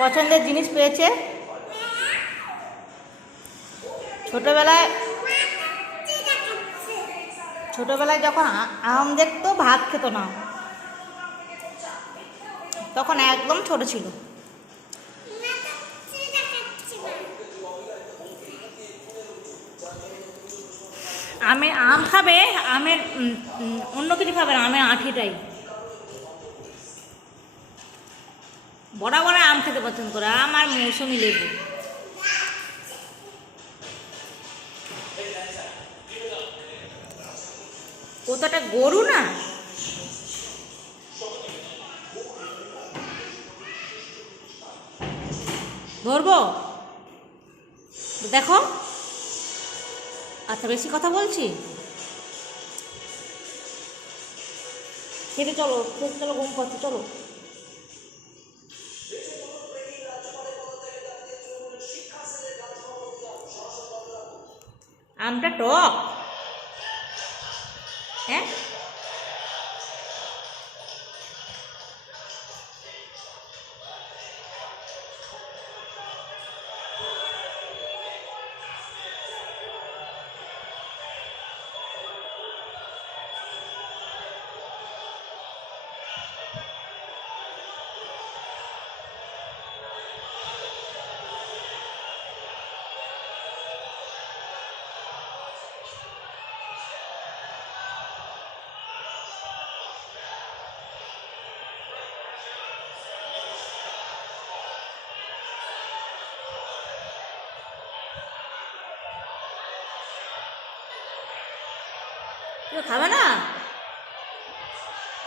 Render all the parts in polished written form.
পছন্দের জিনিস পেয়েছে। ছোটবেলায় যখন আম দেখতো ভাত খেত না, তখন একদম ছোট ছিল। আম খাবে, আমের অন্য কিছু খাবে না, আমের আঁঠিটাই। বড় আম খেতে পছন্দ করে, আম আর মৌসুমি লেবু। কতটা গরু না, ধরবো দেখো। আচ্ছা, বেশি কথা বলছি, খেতে চলো, চলো, ঘুম পাচ্ছে, চলো। আমটা টক, হ্যাঁ। খাবে না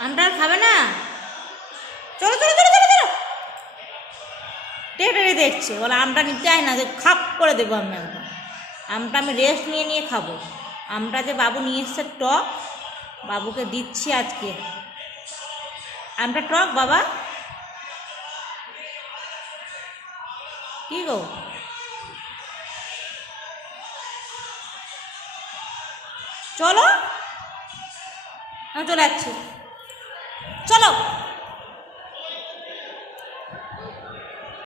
আমটা, খাবে না? চলো চলো চলো চলো চলো, টেটে দেখছে, বলে আমটা নিতে আয় না, খাপ করে দেবো আমি আমটা আমি রেস্ট নিয়ে নিয়ে খাবো। আমটা যে বাবু নিয়ে এসছে টক, বাবুকে দিচ্ছি আজকে। আমটা টক বাবা, কি গো? চলো, আমি চলে যাচ্ছি, চলো।